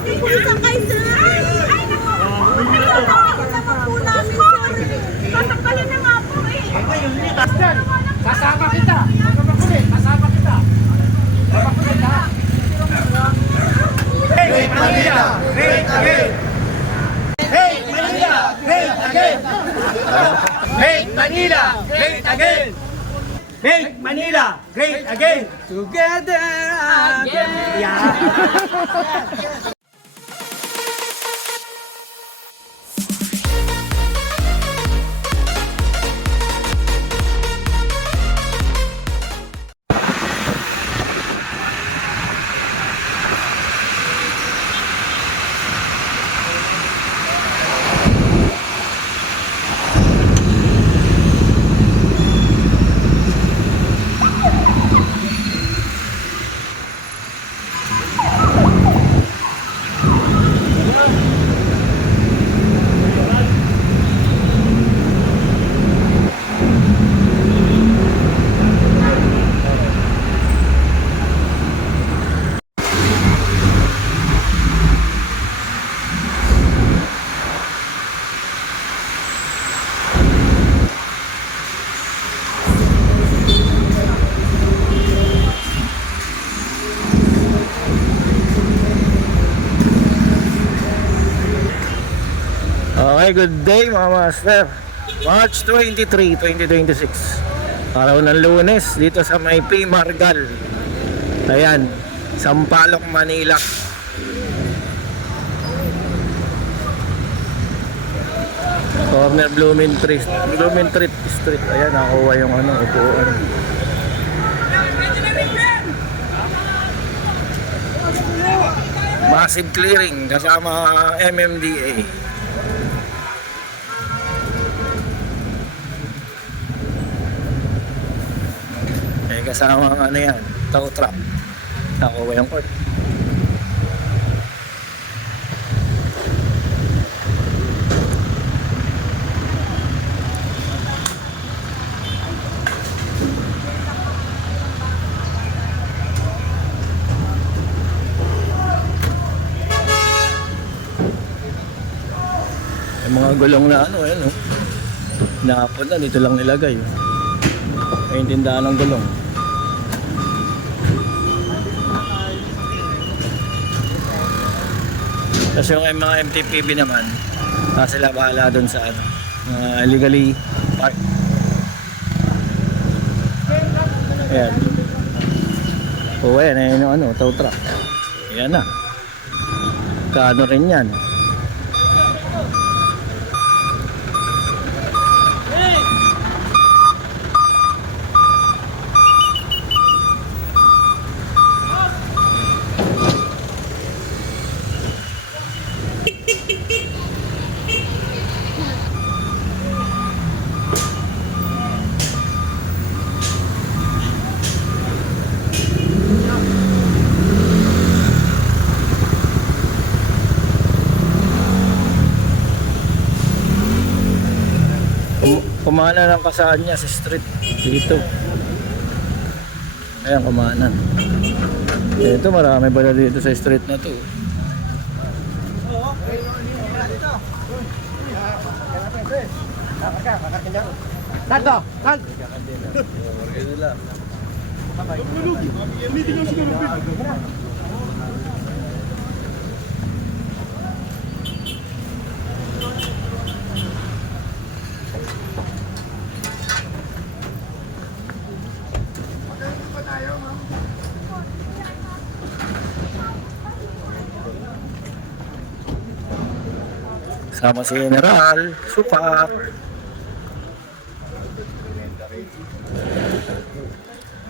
Pulisan kay sir. Ay, naku. Nakakita naman po namin, sir. Tatakbalin na nga po eh. Sasama kita. Sasama kita. Hey Manila, great again. Hey Manila, great again. Hey Manila, great again. Hey Manila, great again. Together again. Yeah. Okay, good day mga master. March 23, 2026. Araw ng Lunes dito sa may P. Margal. Ayan, Sampaloc, Manila. Corner Blooming Street Street. Ayan, nakuha yung upuan. Massive clearing kasama MMDA. Kasama ang yan, tow truck. Nakuha yung court. Yung mga gulong na yan nakapon na, dito lang nilagay. May tindahan ng gulong. Kasi yung mga MTPB naman, sila bahala doon sa illegally park. Ayan. O ayan yung tow truck. Ayan na. Kano rin yan. Kumanan ang kasaan niya sa street dito. Ayan, kumanan. Ito, marami pala dito sa street na to. Santo, San. Sama si General Supak.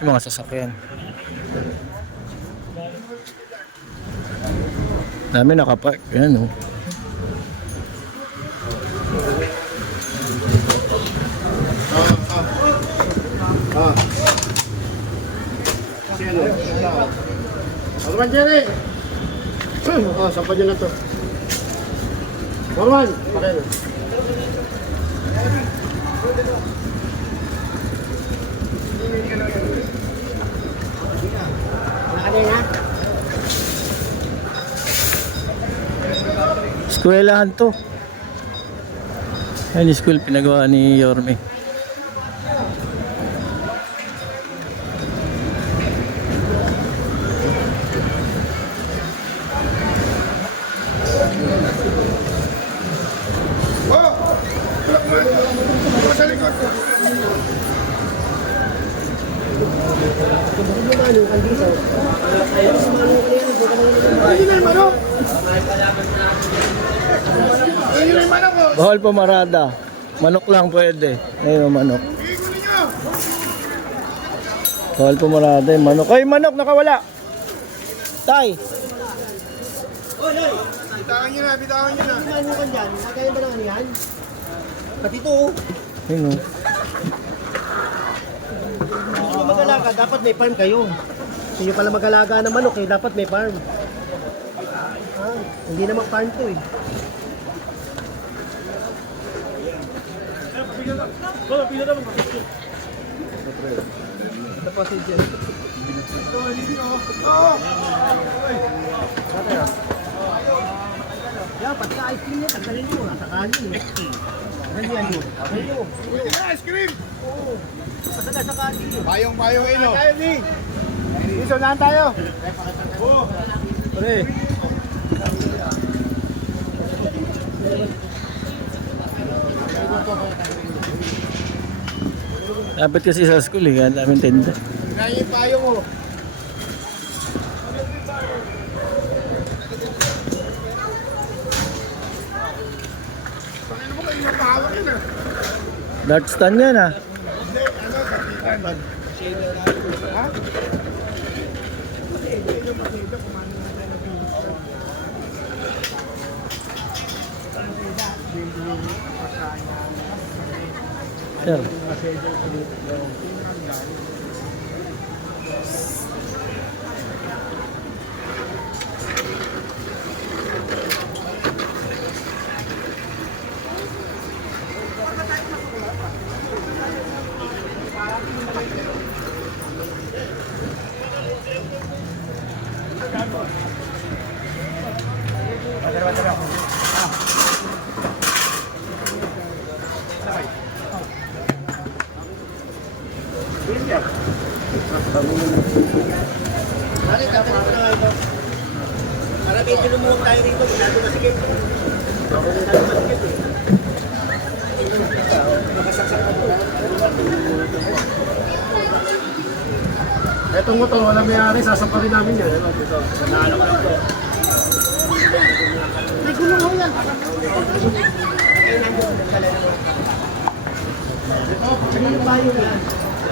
Yung mga sasakyan. Dami nakapark. Yan o. Ano man dyan eh? Sampa dyan na to. Norman, pakai na. Nakadin ha? Eskwelahan to. Ayun yung school pinagawa ni Yorme. Sa likod. Ayun na yung manok. Ayun na yung manok ko. Bawal pumarada. Manok lang pwede. Ayun ang manok. Tingin ninyo. Bawal pumarada yung manok. Ay, manok nakawala. Tay. Bitawan nyo na, bitawan nyo na. Ano ka dyan? Kaya ba naman yan? Pati ito oh. Ayun oh. Hindi nyo mag-alaga, dapat may farm kayo. Hindi nyo pala mag-alaga ng manok eh, dapat may farm. Ah, hindi naman farm to eh. Ito po si Jen. Yan, pati ka ice cream niya, tanggalin mo, nasa kanin eh. Ganyan mo, ganyan mo. Ice cream. Pasala sa kanin eh. Payong-payong ino. Tayo, Ni. Iso na tayo. Pre. Dapat kasi sa school eh, ang daming tenda. Kaya yung payong mo. Ano mo kayo napahawak yun ah? Dart stand yan ah. Hindi, ano, kapitan. Ha? Sir. Bakit tatalo ko na nga ito? Para medyo lumuwag tayo rito, masyado masikip. Masyado masikip eh. Makasaksak na po. Etong motor, walang mayari, sasamparin namin yan. Naano ko lang po. May gulong ho yan.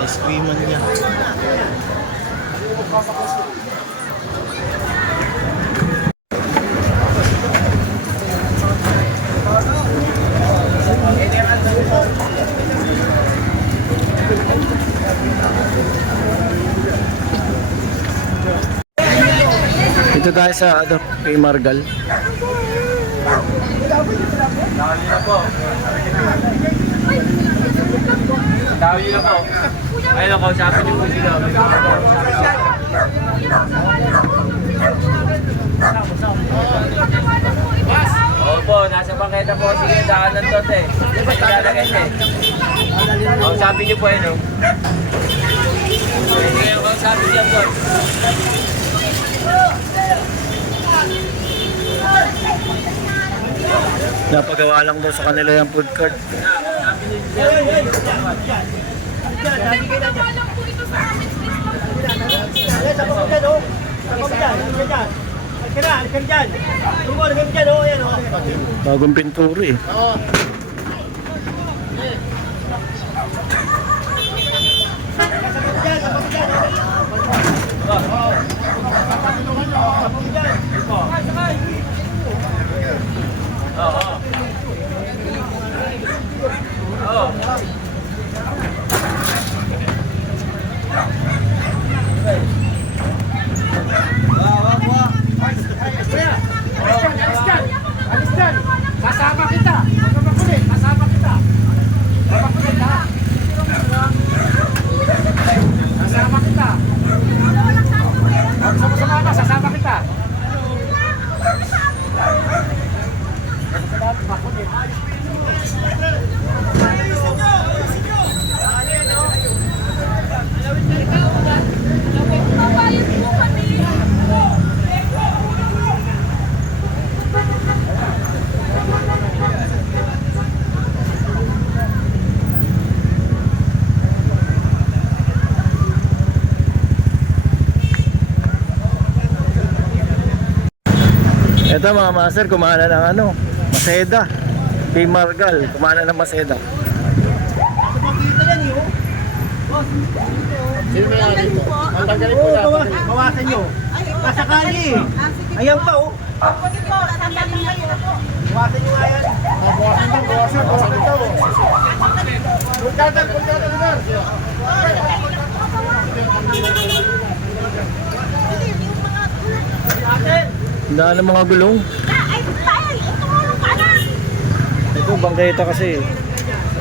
Ice creaman niya. Dito tayo sa kay Margal. Dahil yun ako. Ayun ako, sabi niyo po sila. Opo, nasa bangketa po. Sige, daanan to, te. Sige, lalagay, te. O, sabi niyo po yun, no? Sige, o, sabi niyo po. Napagawa lang daw sa kanila yung food cart. Sa mga dyan oh. Sa mga dyan, halika dyan. Halika na, halika dyan. Tumo, halika dyan oh. Ayan oh. Bagong pintura eh. Sa mga dyan, sa mga dyan oh. Sa mga dyan. Oo. Oo. Alis dyan! Sasama kita! Huwag ka makulit! Sasama kita! Makulit ha! Sasama kita! Huwag sumama! Sasama kita! Ito mga master, kumana ng ano, Maseda. P. Margal, kumana ng Maseda. Makita yan yun. Sino may ari ito? Ang tanggalin po Oo, natin. bawasan nyo. Pasakali eh. Ayan pa oh. Bawasan nyo nga yan. Bawasan ito. Kulkatan, lugar. Ang daan ng mga gulong. Ito, bangketa kasi.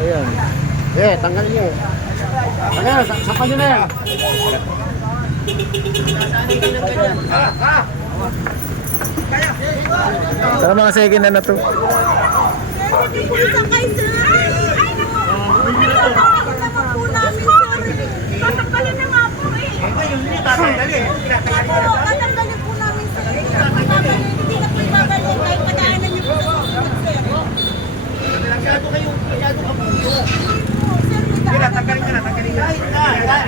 Ayan. Tanggalin nyo. Tanggalin, sapan nyo na yan. Tara mga second na to. Tatanggalin na nga po eh. Ngayon, hindi tatanggalin. Tatanggalin po namin sir. Hindi na po ibabalik kahit padaanan niyo po sa susunod sir. Masyado ka puso. Sir, may daanan Tanggalin ka na.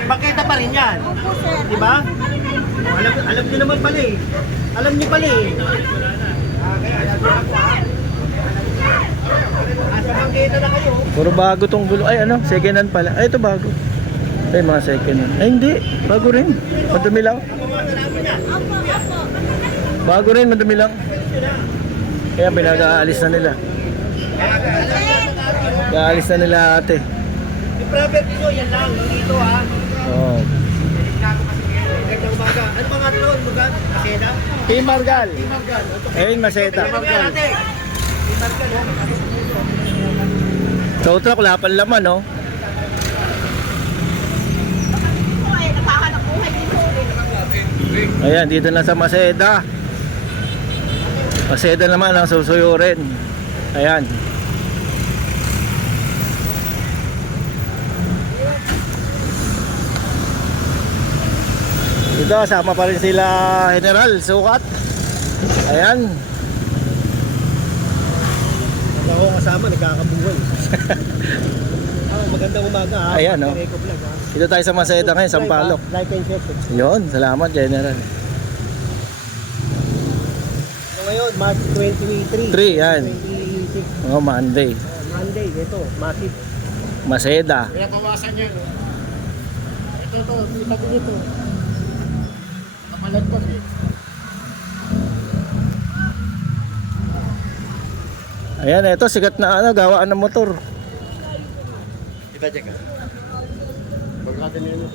Makita pa rin yan. po sir. Diba? Alam nyo naman pala eh. Alam nyo pala eh. Asa bangkita na kayo. Puro bago tong gulong. Ay ano, second hand pala. Ay ito bago. Ay mga second hand. Ay hindi, bago rin. Madumi lang. Bago rin, madumi lang. Kaya pinag-aalis na nila. Aalis na nila ate. Yung property nyo, yan lang. Dito ha. Oo. Gandang umaga. Ano mga tawag mo ka? Maseda? P. Margal. Ayun, Maseda. Ate. Tow truck, lapan laman, no? Ayan, dito na sa Maseda. Maseda naman ang susuyurin. Ayan. Dito, sama pa rin sila General Sukat. Ayan. Ako kasama, nagkakabuhay. Magandang umaga ha. Ayan, no? Eco Vlog ha. Dito tayo sa Maseda ngayon, Sampaloc. Like and share. Yun, salamat General. So ngayon, March 23. 3, yan. 2026. Oh, Monday. Monday, ito, massive. Maseda. Kaya bawasan nyo. Ito, itabi nito. Kamalagpas eh. Ayan, ito sikat na ano, gawaan ng motor. Kita check. Pag natin yun.